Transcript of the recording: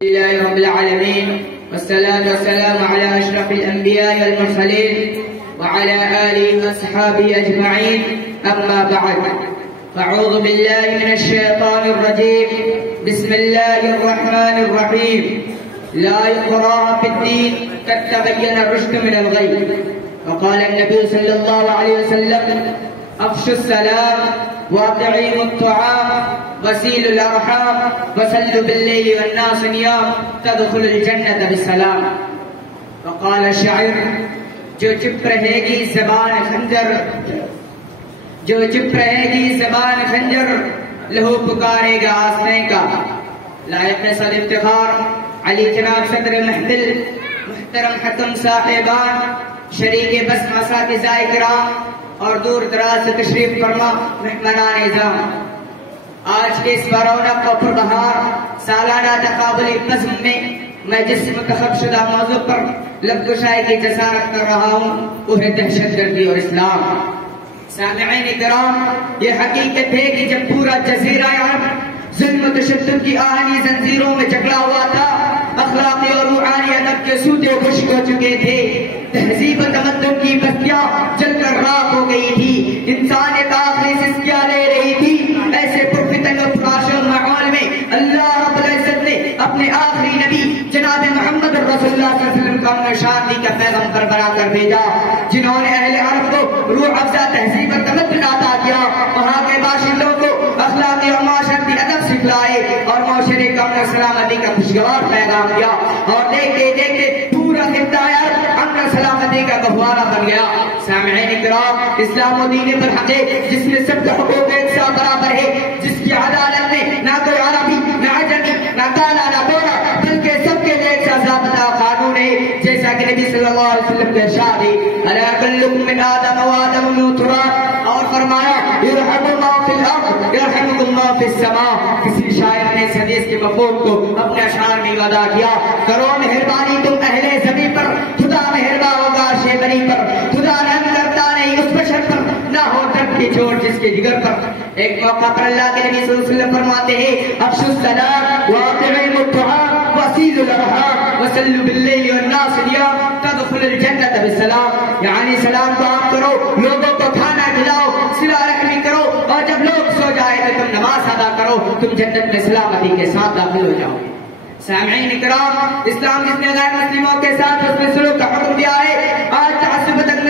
لله رب العالمين، والصلاة والسلام على أشرف الأنبياء والمرسلين وعلى آله وأصحابه أجمعين. أما بعد، فأعوذ بالله من الشيطان الرجيم. بسم الله الرحمن الرحيم. لا إكراه في الدين، قد تبين الرشد من الغي. وقال النبي صلى الله عليه وسلم: أفشوا السلام وأطعموا الطعام وسيلوا الأرحام وصلوا بالليل والناس نيام تدخل الجنة بالسلام. وقال الشاعر: جو چپ رہے گی زبان خنجر، جو چپ رہے گی زبان خنجر، لہو پکارے گا آسنے کا. لائق صد افتخار علی جناب صدر محفل، محترم حکم صاحبان، شریک بس اساتذہ کرام اور دور دراز سے تشریف فرما مہمانان نظام، آج کے اس رونق و پربہار سالانہ تقابلی نظم میں میں جس منتخب شدہ موضوع پر لب گشائی کی جسارت کر رہا ہوں وہ ہے دہشت گردی اور اسلام. سامعین کرام، یہ حقیقت ہے کہ جب پورا جزیرہ عرب ظلم و تشدد کی آہنی زنجیروں میں جکڑا ہوا تھا، اخلاقی اور روحانی ادب کے سوتے خشک ہو چکے تھے، تہذیب و تمدن کی بستیاں جل کر راکھ ہو گئی تھی، انسانیت آخری سسکیاں لے رہی تھی، ایسے پرفتن و پراشر ماحول میں اللہ رب العزت نے اپنے آخری نبی جناب محمد رسول اللہ صلی اللہ علیہ وسلم کا شادی کا پیغمبر بنا کر بھیجا، جنہوں نے اہل عرب کو روح افزا تہذیب و تمدن عطا کیا، وہاں کے باشندوں کو اخلاقی اور معاشرتی ادب سکھلائے اور معاشرے کا امن و سلامتی کا خوشگوار پیغام دیا، اور دیکھتے دیکھتے پورا خطہ عرب امن و سلامتی کا گہوارہ بن گیا. سامعین کرام، اسلام و دین برحق ہے جس میں سب کا حقوق ایک سا برابر ہے، جس کی عدالت میں نہ کوئی عربی نہ عجمی نہ کالا نہ گورا بلکہ سب کے لیے ایک سا ضابطہ قانون ہے، جیسا کہ نبی صلی اللہ علیہ وسلم کے ارشاد ہے: الا کلکم من آدم و آدم من تراب، اور فرمایا: یرحم اللہ فی الارض یرحمکم اللہ فی السماء. کسی شاعر نے اس حدیث کے مفہوم کو اپنے اشعار میں ادا کیا: کرو مہربانی تم اہل زمین پر، خدا مہربان ہوگا عرش بری پر. خدا رحم کرتا نہیں اس بشر پر، نہ ہو درد کی چوٹ جس کے جگر پر. ایک موقع پر اللہ کے نبی صلی اللہ علیہ وسلم فرماتے ہیں: افشوا السلام واطعموا الطعام وسیلوا الارحام وصلوا باللیل والناس نیام تدخلوا الجنة بالسلام. یعنی سلام کو عام کرو، لوگوں کو کھانا کھلاؤ، صلہ رحمی کرو، اور جب لوگ سو جائے تو تم نماز ادا کرو، تم جنت میں سلامتی کے ساتھ داخل ہو جاؤ. سامعین کرام، اسلام جس نے غیر مسلموں کے ساتھ حسن سلوک کا حکم دیا ہے، آج تعصب تک